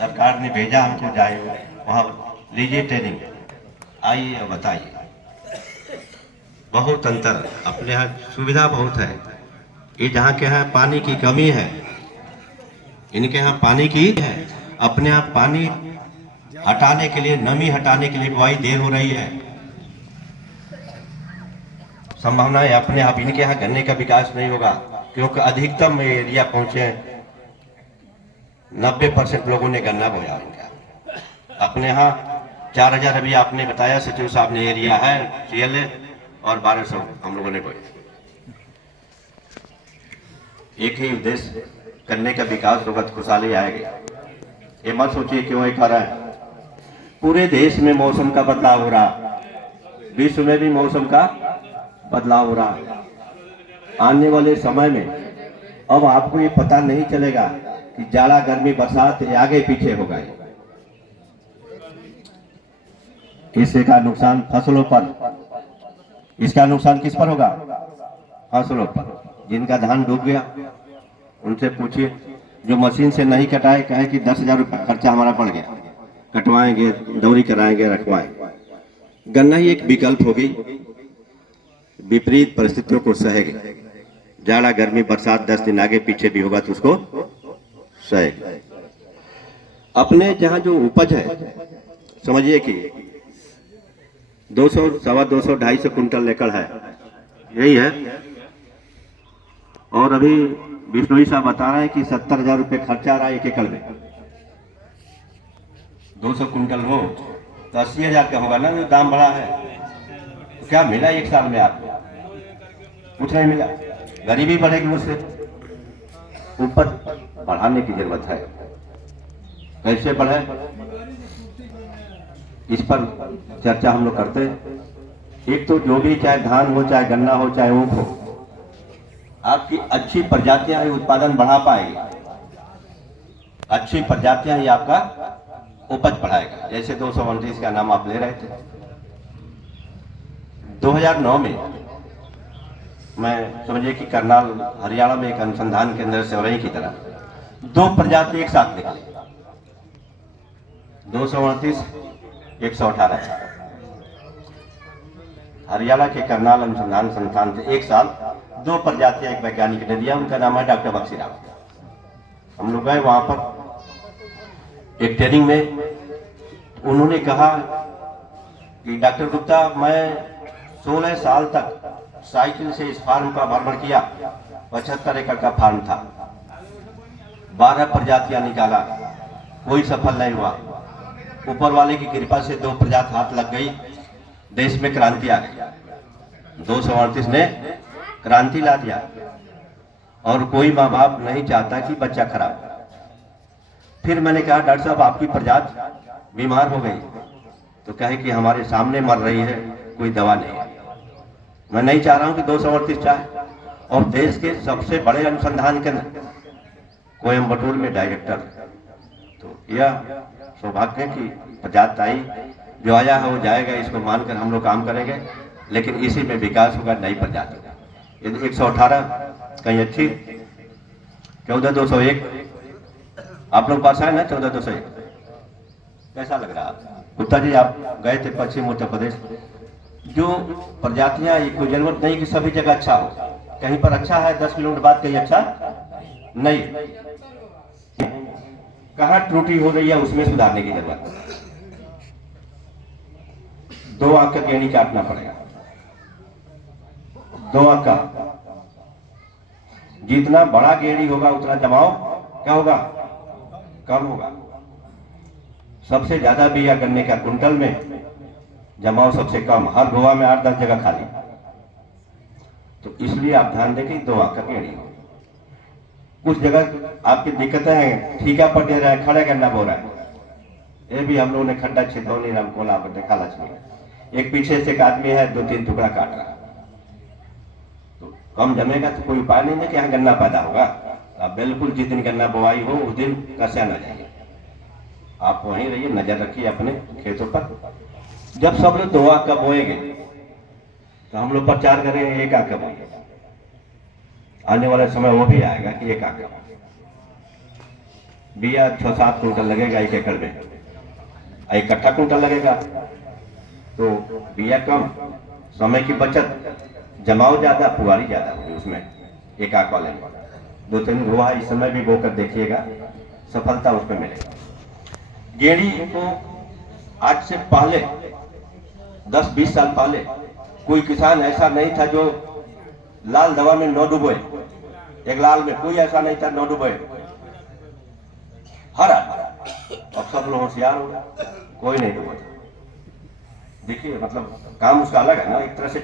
सरकार ने भेजा हमको जाए वहाँ लीजिए ट्रेनिंग, आइए और बताइए। बहुत अंतर, अपने यहाँ सुविधा बहुत है। ये जहाँ के यहाँ पानी की कमी है, इनके यहाँ पानी की है। अपने यहाँ पानी हटाने के लिए, नमी हटाने के लिए बुआई देर हो रही है। संभावना है अपने आप इनके यहाँ गन्ने का विकास नहीं होगा, क्योंकि अधिकतम एरिया पहुंचे 90% लोगों ने गन्ना बोया इनका। अपने यहाँ 4000 अभी आपने बताया सचिव साहब ने एरिया है CLA, और 1200 हम लोगों ने बोया। एक ही उद्देश्य, गन्ने का विकास होगा तो खुशहाली आएगी। ये मत सोचिए क्यों ये कर रहे हैं। पूरे देश में मौसम का बदलाव हो रहा, विश्व में भी मौसम का बदलाव हो रहा। आने वाले समय में अब आपको ये पता नहीं चलेगा कि जाड़ा गर्मी बरसात आगे पीछे होगा। इससे का नुकसान फसलों पर, इसका नुकसान किस पर होगा? फसलों पर। जिनका धान डूब गया उनसे पूछिए, जो मशीन से नहीं कटाए कहे कि 10,000 रुपया खर्चा हमारा पड़ गया, कटवाएंगे, दौरी कराएंगे, रखवाएंगे। गन्ना ही एक विकल्प होगी, विपरीत परिस्थितियों को सहेगी। जाड़ा गर्मी बरसात 10 दिन आगे पीछे भी होगा तो उसको सहेगी। अपने जहां जो उपज है, समझिए कि 200, 250, 250 कुंटल एकड़ है, यही है। और अभी बिश्नोई साहब बता रहे हैं कि 70,000 रुपये खर्चा आ रहा है 1 एकड़ में। 200 कुंटल हो तो 80,000 का होगा ना, जो दाम बढ़ा है। तो क्या मिला 1 साल में आपको? कुछ नहीं मिला। गरीबी बढ़ेगी, उससे ऊपर बढ़ाने की जरूरत है। कैसे बढ़े, इस पर चर्चा हम लोग करते हैं। एक तो जो भी, चाहे धान हो, चाहे गन्ना हो, चाहे ऊख हो, आपकी अच्छी प्रजातियां ही उत्पादन बढ़ा पाएगी। अच्छी प्रजातियां ही आपका उपज बढ़ाएगा। जैसे 229 का नाम आप ले रहे थे, 2009 में मैं समझिए कि करनाल हरियाणा में एक अनुसंधान केंद्र से रही की तरह 2 प्रजाति एक साथ निकली, 229, 118। हरियाणा के करनाल अनुसंधान संस्थान से एक साल 2 प्रजातियां एक वैज्ञानिक ने दिया। उनका नाम है डॉक्टर बक्सीराम। हम लोग गए वहां पर एक ट्रेनिंग में। उन्होंने कहा कि डॉक्टर गुप्ता, मैं 16 साल तक साइकिल से इस फार्म का भ्रमण किया। 75 एकड़ का फार्म था, 12 प्रजातियां निकाला, कोई सफल नहीं हुआ। ऊपर वाले की कृपा से 2 प्रजाति हाथ लग गई, देश में क्रांति आ गई। 238 ने क्रांति ला दिया। और कोई माँ बाप नहीं चाहता कि बच्चा खराब हो। फिर मैंने कहा, डॉक्टर साहब आपकी प्रजाति बीमार हो गई, तो कहे कि हमारे सामने मर रही है, कोई दवा नहीं है। मैं नहीं चाह रहा हूं कि 238 चाहे। और देश के सबसे बड़े अनुसंधान केंद्र कोयम्बटूर में डायरेक्टर, तो यह सौभाग्य है कि प्रजाति आई, जो आया है वो जाएगा, इसको मानकर हम लोग काम करेंगे। लेकिन इसी में विकास होगा, नई प्रजाति का। यदि 118 कहीं अच्छी, 14,201 आप लोग पास है ना, 14,201 कैसा लग रहा है? गुप्ता जी आप गए थे पश्चिम उत्तर प्रदेश, जो प्रजातियां, कोई जरूरत नहीं कि सभी जगह अच्छा हो। कहीं पर अच्छा है, 10 किलोमीटर बाद कहीं अच्छा नहीं। कहां त्रुटि हो रही है उसमें सुधारने की जरूरत है। 2 आंख का गेड़ी काटना पड़ेगा। 2 आंख का, जितना बड़ा गेड़ी होगा उतना जमाव क्या होगा? कम होगा। सबसे ज्यादा बिया गन्ने का कुंटल में, जमाव सबसे कम। हर गोवा में 8-10 जगह खाली। तो इसलिए आप ध्यान दें कि 2 आंख का गेड़ी हो। कुछ जगह आपकी दिक्कतें हैं, ठीका पर दे रहा है, खड़ा गन्ना बो रहा है। ये भी हम लोगों ने खड्डा छिदौनी रामकोला पर देखा लक्ष्मी। एक पीछे से एक आदमी है, 2-3 टुकड़ा काट रहा है। तो कम जमेगा तो कोई उपाय नहीं है कि यहाँ गन्ना पैदा होगा। अब बिल्कुल जिस दिन गन्ना बोआई हो उस दिन कसा न जाइए, आप वहीं रहिए, नजर रखिए अपने खेतों पर। जब सब लोग 2 आंख का बोएंगे तो हम लोग प्रचार करेंगे 1 आंख का बोएंगे। आने वाला समय वो भी आएगा कि 1 आंख का। बिया 6-7 कुंटल लगेगा 1 एकड़ में, एक कट्ठा कुंटल लगेगा, तो बिया कम, समय की बचत, जमाव ज्यादा, पुआरी ज्यादा होगी उसमें। एक आक वाले में 2-3 गोहा इस समय भी बोकर देखिएगा, सफलता उसमें मिलेगा। गेड़ी को आज से पहले 10-20 साल पहले कोई किसान ऐसा नहीं था जो लाल दवा में न डूबे। एक लाल में कोई ऐसा नहीं था न डूबे, हरा। अब सब लोग होशियार हो गए, कोई नहीं डूबा। देखिए मतलब काम उसका अलग है ना, एक तरह से